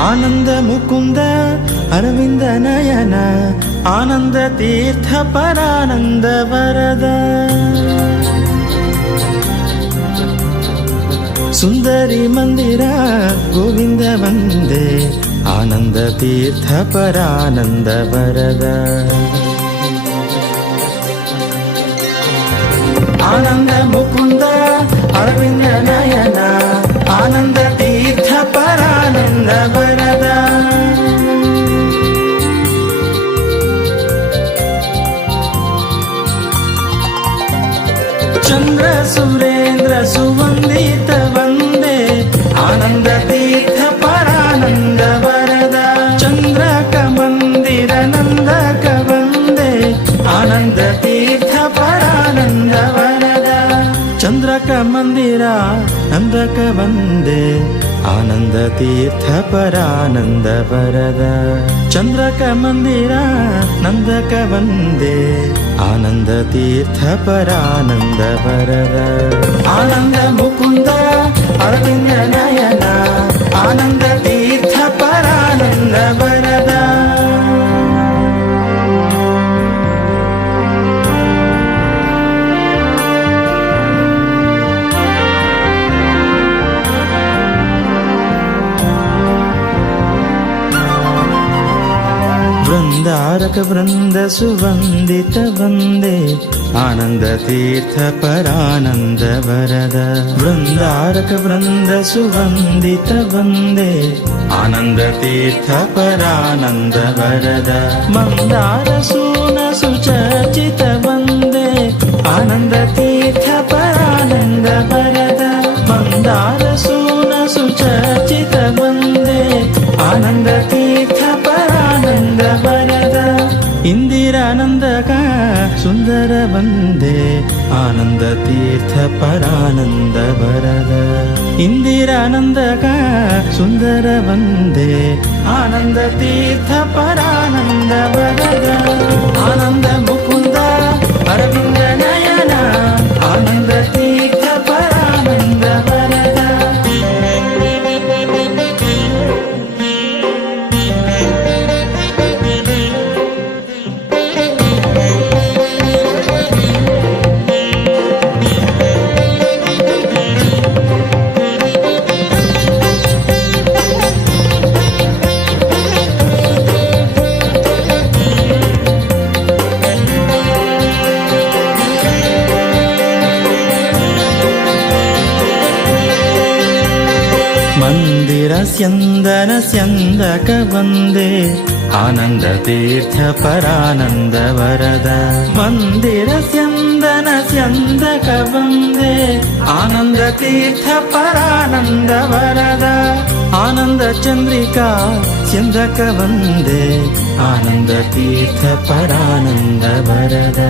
ಆನಂದ ಮುಕುಂದ ಅರವಿಂದ ನಯನ ಆನಂದ ತೀರ್ಥ ಪರಾನಂದ ವರದ ಸುಂದರಿ ಮಂದಿರ ಗೋವಿಂದ ವಂದೇ ಆನಂದ ತೀರ್ಥ ಪರಾನಂದ ವರದ ಆನಂದ ಮುಕುಂದ ಅರವಿಂದ ನಯನ ಆನಂದ ತೀರ್ಥ ಪರಾನಂದ ವರದ ಚಂದ್ರ ಸುರೇಂದ್ರ ಸುವಂದಿತ ವಂದೇ ಆನಂದ ತೀರ್ಥ ಪರಾನಂದ ವರದ ಚಂದ್ರಕ ಮಂದಿರ ನಂದಕ ವಂದೇ ಆನಂದ ತೀರ್ಥ ಪರಾನಂದ ವರದ ಚಂದ್ರಕ ಮಂದಿರ ನಂದಕ ವಂದೇ ಆನಂದ ತೀರ್ಥ ಪರಾನಂದ ವರದ ಚಂದ್ರಕ ಮಂದಿರ ನಂದಕ ವಂದೇ ಆನಂದ ತೀರ್ಥ ಪರಾನಂದ ವರದ ಆನಂದ ಮುಕುಂದ ಅರವಿಂದ ನಯನ ಆನಂದ ತೀರ್ಥ ಪರಾನಂದ ವರದ ವೃಂದಾರಕ ವೃಂದ ಸುವಂದಿತ ವಂದೇ ಆನಂದ ತೀರ್ಥ ಪರಾನಂದ ವರದ ವೃಂದಾರಕ ವೃಂದ ಸುವಂದಿತ ವಂದೇ ಆನಂದ ತೀರ್ಥ ಪರಾನಂದ ವರದ ಮಂದಾರ ಸೂನ ಸುಚರ್ಚಿತ ವಂದೇ ಆನಂದ ತೀರ್ಥ ಪರಾನಂದ ವರದ ಮಂದಾರ ಸೂನ ಸುಚರ್ಚಿತ ವಂದೇ ಆನಂದ ತೀರ್ಥ ಪರಾನಂದ ವರದ ಇಂದಿರಾನಂದಕ ಸುಂದರ ವಂದೇ ಆನಂದ ತೀರ್ಥ ಪರಾನಂದ ವರದ ಇಂದಿರಾನಂದಕ ಸುಂದರ ವಂದೇ ಆನಂದ ತೀರ್ಥ ಪರಾನಂದ ವರದ ಆನಂದ ಮುಕುಂದ ಅರವಿಂದ ನಯನ ಆನಂದ ತೀರ್ಥ ಪರಾನಂದ ವರದ ಮಂದಿರ ಸ್ಯಂದನ ಸ್ಯಂದಕ ವಂದೇ ಆನಂದ ತೀರ್ಥ ಪರಾನಂದ ವರದ ಮಂದಿರ ಸ್ಯಂದನ ಸ್ಯಂದಕ ವಂದೇ ಆನಂದ ತೀರ್ಥ ಪರಾನಂದ ವರದ ಆನಂದ ಚಂದ್ರಿಕಾ ಸ್ಯಂದಕ ವಂದೇ ಆನಂದ ತೀರ್ಥ ಪರಾನಂದ ವರದ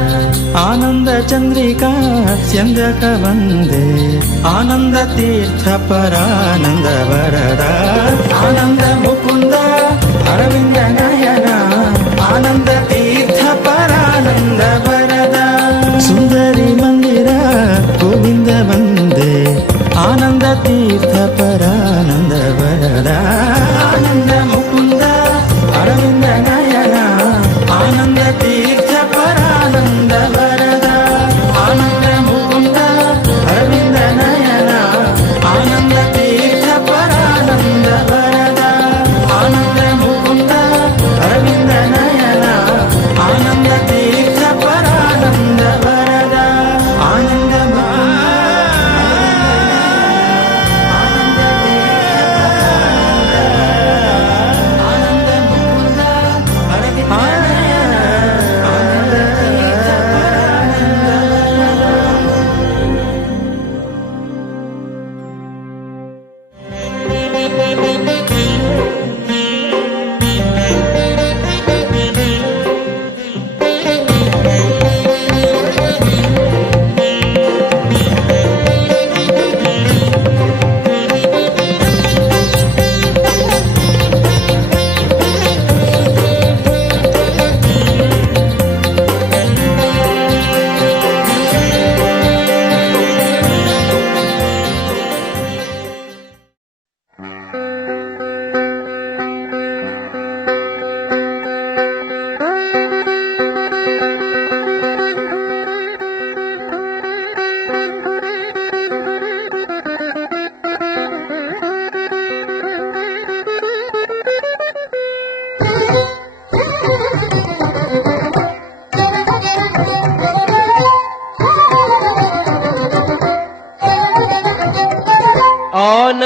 ಆನಂದ ಚಂದ್ರಿಕಾ ಸ್ಯಂದಕ ವಂದೇ ಆನಂದ ತೀರ್ಥ ಪರಾನಂದ ವರದ ಆನಂದ ಮುಕುಂದ ಅರವಿಂದ ನಯನ ಆನಂದ ತೀರ್ಥ ಪರಾನಂದ ವರದ ಸುಂದರಿ ಮಂದಿರ ಗೋವಿಂದ ವಂದೇ ಆನಂದ ತೀರ್ಥ ಪರಾನಂದ ವರದ ಆನಂದ ಮುಕುಂದ ಅರವಿಂದ ನಯನ ಆನಂದ ತೀರ್ಥ ಪರಾನಂದ ವರದ ಆನಂದ ಮುಕುಂದ ಅರವಿಂದ ನಯನ ಆನಂದ ತೀರ್ಥ ಪರಾನಂದ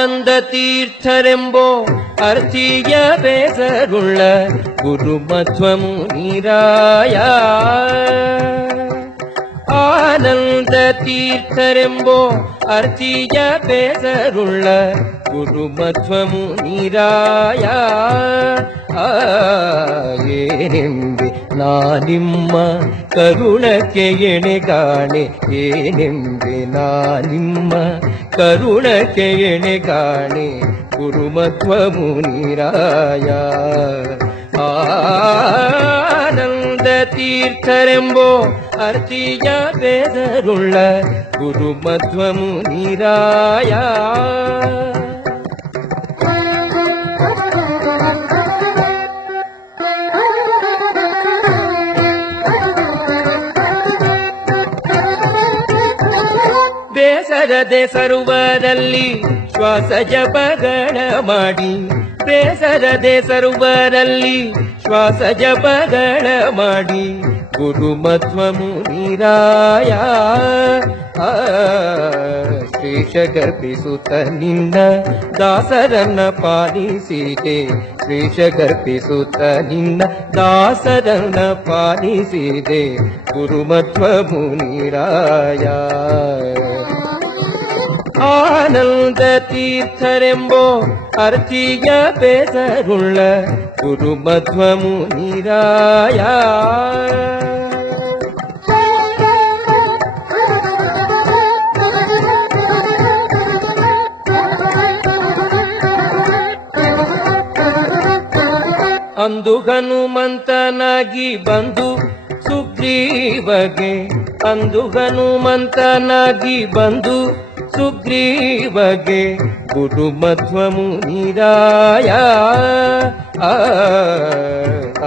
ಆನಂದ ತೀರ್ಥರೆಂಬೋ ಅರ್ಥಿಯ ಬೇಸರುಳ್ಳ ಗುರುಮಧ್ವಮುನಿರಾಯ. ಆನಂದ ತೀರ್ಥರೆಂಬೋ ಅರ್ಥಿಯ ಬೇಸರುಳ್ಳ ಗುರುಮಧ್ವಮುನಿರಾಯ. ಏನೆಂಬೆ ನಾನಿಮ್ಮ ಕರುಣಕ್ಕೆ ಎಣೆಗಾಣೆ, ಏನೆಂಬೆ ನಾನಿಮ್ಮ ಕರುಣಕ್ಕೆ ಎಣೆಗಾಣೆ ಗುರುಮಧ್ವಮುನಿರಾಯ. ಆನಂದ ತೀರ್ಥರೆಂಬೋ ಅರ್ಥಿಯ ಬೇಸರುಳ್ಳ ಗುರುಮಧ್ವಮುನಿರಾಯ. ಬೇಸರದೆ ಸರ್ವರಲ್ಲಿ ಶ್ವಾಸ ಜಪಗಳ ಮಾಡಿ, ಬೇಸರದೆ ಸರ್ವರಲ್ಲಿ ಶ್ವಾಸ ಜಪಗಳ ಮಾಡಿ ಗುರುಮಧ್ವಮುನಿರಾಯ. ಶೇಷ ಗರ್ಭಿಸುತ್ತ ನಿನ್ನ ದಾಸರನ್ನ ಪಾಲಿಸಿದೆ, ಶೇಷ ಗರ್ಭಿಸುತ್ತ ನಿನ್ನ ದಾಸರನ್ನ ಪಾಲಿಸಿದೆ ಗುರುಮಧ್ವಮುನಿರಾಯ. ಆನಂದ ತೀರ್ಥರೆಂಬೋ ಅರ್ಥಿಯ ಬೇಸರುಳ್ಳ ಗುರುಮಧ್ವಮುನಿರಾಯ. ಅಂದು ಹನುಮಂತನಾಗಿ ಬಂದು ಸುಗ್ರೀವಗೆ, ಅಂದು ಹನುಮಂತನಾಗಿ ಬಂದು ಸುಗ್ರೀವಗೆ ಗುರುಮಧ್ವಮುನಿರಾಯ.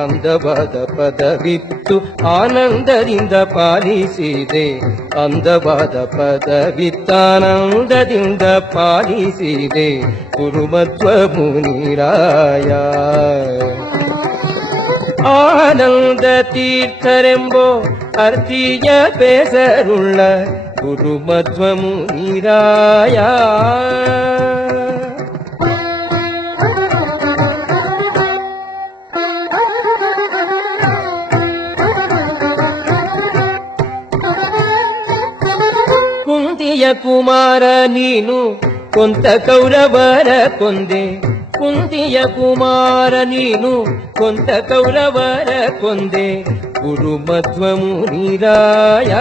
ಅಂದವಾದ ಪದವಿತ್ತು ಆನಂದದಿಂದ ಪಾಲಿಸಿದೆ, ಅಂದವಾದ ಪದವಿತ್ತಾನಂದದಿಂದ ಪಾಲಿಸಿದೆ ಗುರುಮಧ್ವಮುನಿರಾಯ. ಆನಂದ ತೀರ್ಥರೆಂಬೋ ಅರ್ಥಿಯ ಬೇಸರುಳ್ಳ ಗುರುಮಧ್ವಮುನಿರಾಯ. ಕುಂತಿಯ ಕುಮಾರ ನೀನು ಕೊಂತ ಕೌರವರ ಕೊಂದೆ, ಕುಂತಿಯ ಕುಮಾರ ನೀನು ಕೊಂತ ಕೌರವರ ಕೊಂದೆ ಗುರುಮಧ್ವಮುನಿರಾಯ.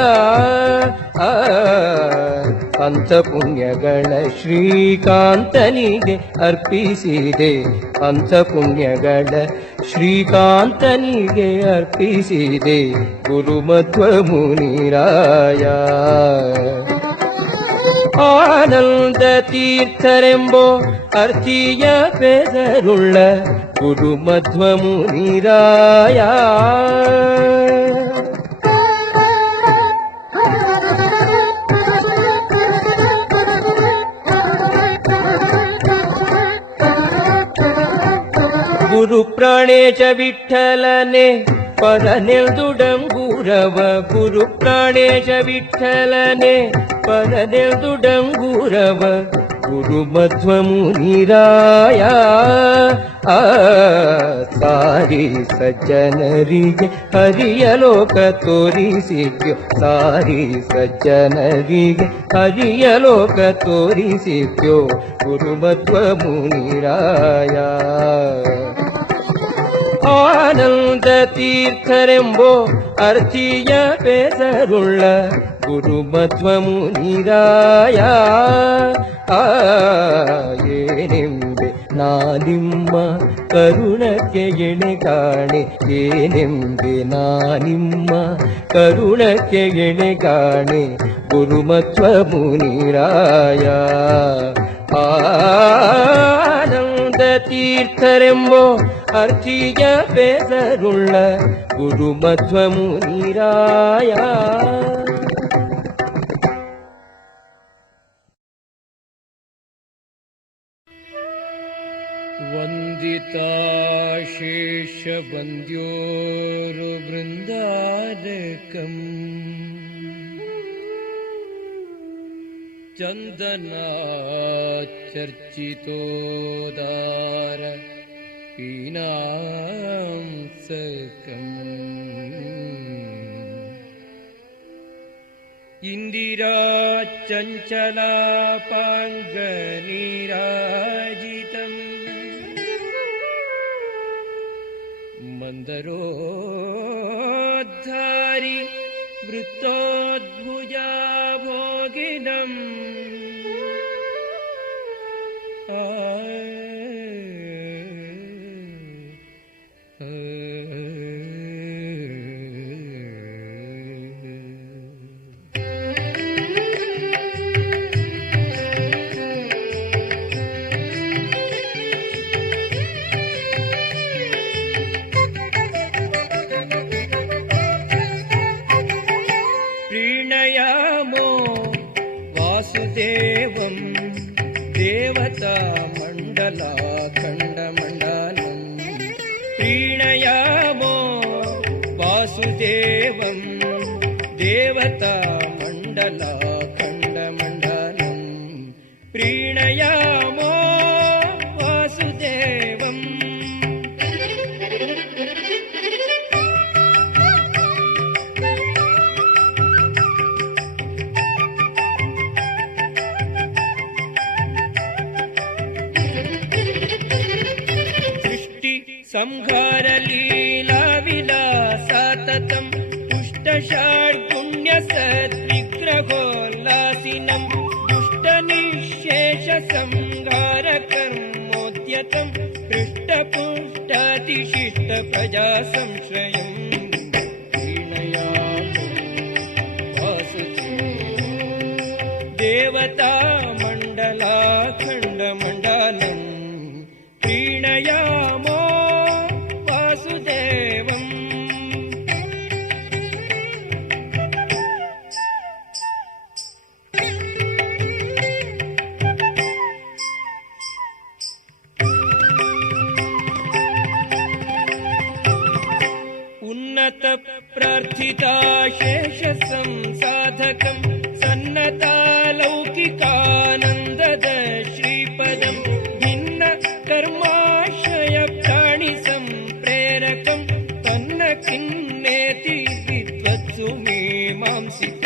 ಅಂಥ ಪುಣ್ಯಗಳ ಶ್ರೀಕಾಂತನಿಗೆ ಅರ್ಪಿಸಿದೆ, ಅಂಥ ಪುಣ್ಯಗಳ ಶ್ರೀಕಾಂತನಿಗೆ ಅರ್ಪಿಸಿದೆ ಗುರುಮಧ್ವಮುನಿರಾಯ. ಆನಂದ ತೀರ್ಥರೆಂಬೋ ಅರ್ಥಿಯ ಬೇಸರುಳ್ಳ ಗುರುಮಧ್ವಮುನಿರಾಯ. ಗುರು ಪ್ರಾಣೇಶ ವಿಠ್ಠಲನೆ ಪರನೆಲ್ದುಡಂಗೂರವ, ಗುರು ಪ್ರಾಣೇಶ ವಿಠ್ಠಲನೆ ಪರನೆಲ್ದುಡಂಗೂರವ ಗುರುಮಧ್ವಮುನಿರಾಯ. ಸಾರಿ ಸಜ್ಜನರಿಗೆ ಹರಿಯ ಲೋಕ ತೋರಿಸಿದ್ಯೋ, ಸಾರಿ ಸಜ್ಜನರಿಗೆ ಹರಿಯ ಲೋಕ ತೋರಿಸಿದ್ಯೋ ಗುರುಮಧ್ವಮುನಿರಾಯ. ಆನಂದ ತೀರ್ಥರೆಂಬೋ ಅರ್ಥಿಯ ಬೇಸರುಳ್ಳ ಗುರುಮಧ್ವಮುನಿರಾಯ. ಏನೆಂಬೆ ನಾನಿಮ್ಮ ಕರುಣಕ್ಕೆ ಎಣೆಗಾಣೆ, ಏನೆಂಬೆ ನಾನಿಮ್ಮ ಕರುಣಕ್ಕೆ ಎಣೆಗಾಣೆ ಗುರುಮಧ್ವಮುನಿರಾಯ. ಆನಂದ ತೀರ್ಥರೆಂಬೋ ಅರ್ಥಿಯ ಬೇಸರುಳ್ಳ ಗುರುಮಧ್ವಮುನಿರಾಯ. ವಂದಿತಾಶೇಷ ವಂದ್ಯೋರು ಬೃಂದಾರಕಂ चन्दनाचर्चितोदार पीनांसकम् इन्दिरा चञ्चलापाङ्गनीराजितम् मन्दरोद्धारि वृत्तोद्भुजा भोगिनम् प्रीणयामो वासुदेवं देवता मण्डलाखण्डमण्डलम् प्रीणयामो वासुदेवं देवता मण्डलाखण्डमण्डलम् प्रीणयामो वासुदेवम् संहारलीला विलासाततं पुष्टषाड्पुण्यसद्विग्रहोल्लासिनं दुष्टनिःशेषसंहारकर्मोद्यतं हृष्टपुष्टातिशिष्टप्रजासंश्रयम् प्रीणयामो वासुदेवं देवता मण्डलाखण्डमण्डलम् प्रीणयामो वासुदेवम् उन्नत प्रार्थिता शेष संसाधकं सन्नता लौकिकानन्दद श्रीपदं भिन्न कर्माशय प्राणि संप्रेरकं तन्न किन्नेति विद्वत्सु मीमांसिकम्